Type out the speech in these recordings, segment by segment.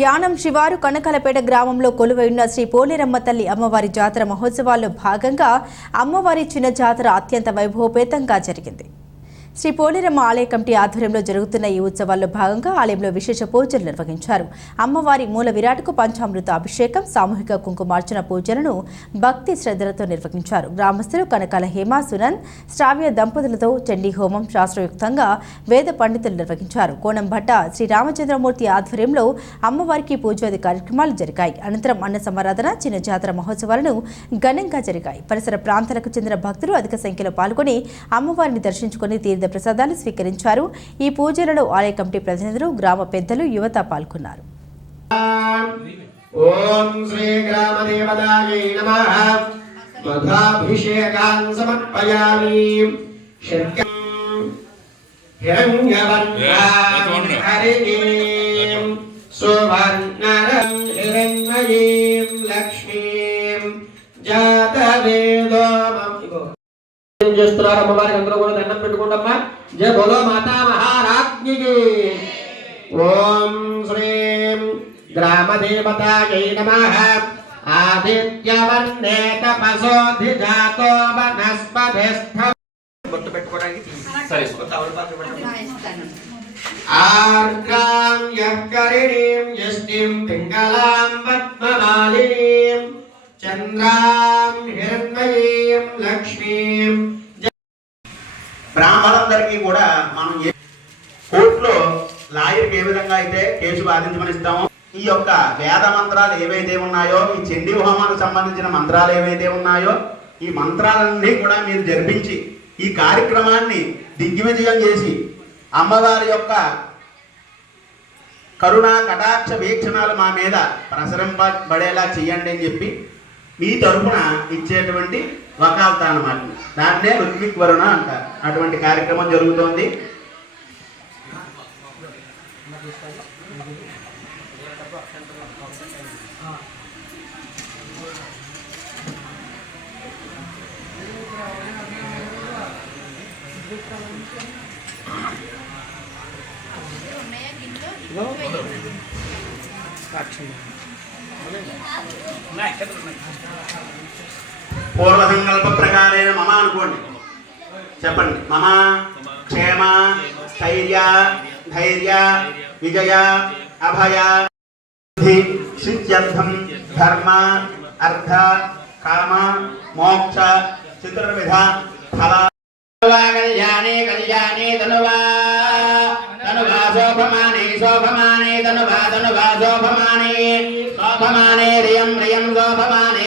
యానం శివారు కనకలపేట గ్రామంలో కొలువైన శ్రీ పోలేరమ్మ తల్లి అమ్మవారి జాతర మహోత్సవాల్లో భాగంగా అమ్మవారి చిన్న జాతర అత్యంత వైభవపేతంగా జరిగింది. శ్రీ పోలేరమ్మ ఆలయ కమిటీ ఆధ్వర్యంలో జరుగుతున్న ఈ ఉత్సవాల్లో భాగంగా ఆలయంలో విశేష పూజలు నిర్వహించారు. అమ్మవారి మూల విరాట్కు పంచామృత అభిషేకం, సామూహిక కుంకుమార్చన పూజలను భక్తి శ్రద్ధలతో నిర్వహించారు. గ్రామస్తులు కనకాల హేమ, సునంద్, శ్రావ్య దంపతులతో చండీ హోమం శాస్త్రయుక్తంగా వేద పండితులు నిర్వహించారు. కోణం భట్ట శ్రీ రామచంద్రమూర్తి ఆధ్వర్యంలో అమ్మవారికి పూజాది కార్యక్రమాలు జరిగాయి. అనంతరం అన్న సమారాధన, చిన్న జాతర మహోత్సవాలను ఘనంగా జరిగాయి. పరిసర ప్రాంతాలకు చెందిన భక్తులు అధిక సంఖ్యలో పాల్గొని అమ్మవారిని దర్శించుకుని తీర్థ ప్రసాదాలు స్వీకరించారు. ఈ పూజలలో ఆలయ కమిటీ ప్రతినిధులు, గ్రామ పెద్దలు, యువత పాల్గొన్నారు. ఓం శ్రీ గ్రామదేవతాయై నమః. మధాభిషేకాన్ సమర్పయామి. శర్కం హిరణ్యవర్ణాం హరిణీం సువర్ణరం హిరణ్మయీం లక్ష్మీం జాతవేదోమం. చేస్తున్నారు అమ్మవారికి అందరూ కూడా దండం పెట్టుకుంటమ్మా. జయ బోలో మాతా మహారాజ్ఞికి. ఓం శ్రీం గ్రామదేవతాయై నమః. ఆదిత్యవర్ణే తపసోధిజాతో వనస్పతిస్థ. గుర్తు పెట్టుకోవడానికి ఆర్ద్రాం యక్కరిణీం యష్టిం పింగళాం పద్మమాలినీం చంద్రాం హిరణ్మయీం లక్ష్మీం. బ్రాహ్మణులందరికీ కూడా మనం కోర్టులో లాయర్కి ఏ విధంగా అయితే కేసు వాదించమని ఇస్తామో, ఈ యొక్క వేద మంత్రాలు ఏవైతే ఉన్నాయో, ఈ చండీ హోమానికి సంబంధించిన మంత్రాలు ఏవైతే ఉన్నాయో, ఈ మంత్రాలన్నీ కూడా మీరు జరిపించి ఈ కార్యక్రమాన్ని దిగ్విజయం చేసి అమ్మవారి యొక్క కరుణా కటాక్ష వీక్షణాలు మా మీద ప్రసరింపబడేలా చెయ్యండి అని చెప్పి మీ తరఫున ఇచ్చేటువంటి వకాల్తా అన్నమాట. దాన్నే ఋత్విక్ వరుణ అంటారు. అటువంటి కార్యక్రమం జరుగుతోంది. పూర్వ సంకల్ప ప్రకారేణ మమ అనుకోండి, చెప్పండి. మమ క్షేమ స్థైర్య ధైర్య విజయ అభయ సిద్ధ్యర్థం ధర్మ అర్థ కామ మోక్ష చతుర్విధ ఫల. కళ్యాణే కళ్యాణే ధనువా ధనువా శోభమానే శోభమానే ధనువా ధనువా శోభమానే శోభమానే రియం రియం శోభమానే.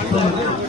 సో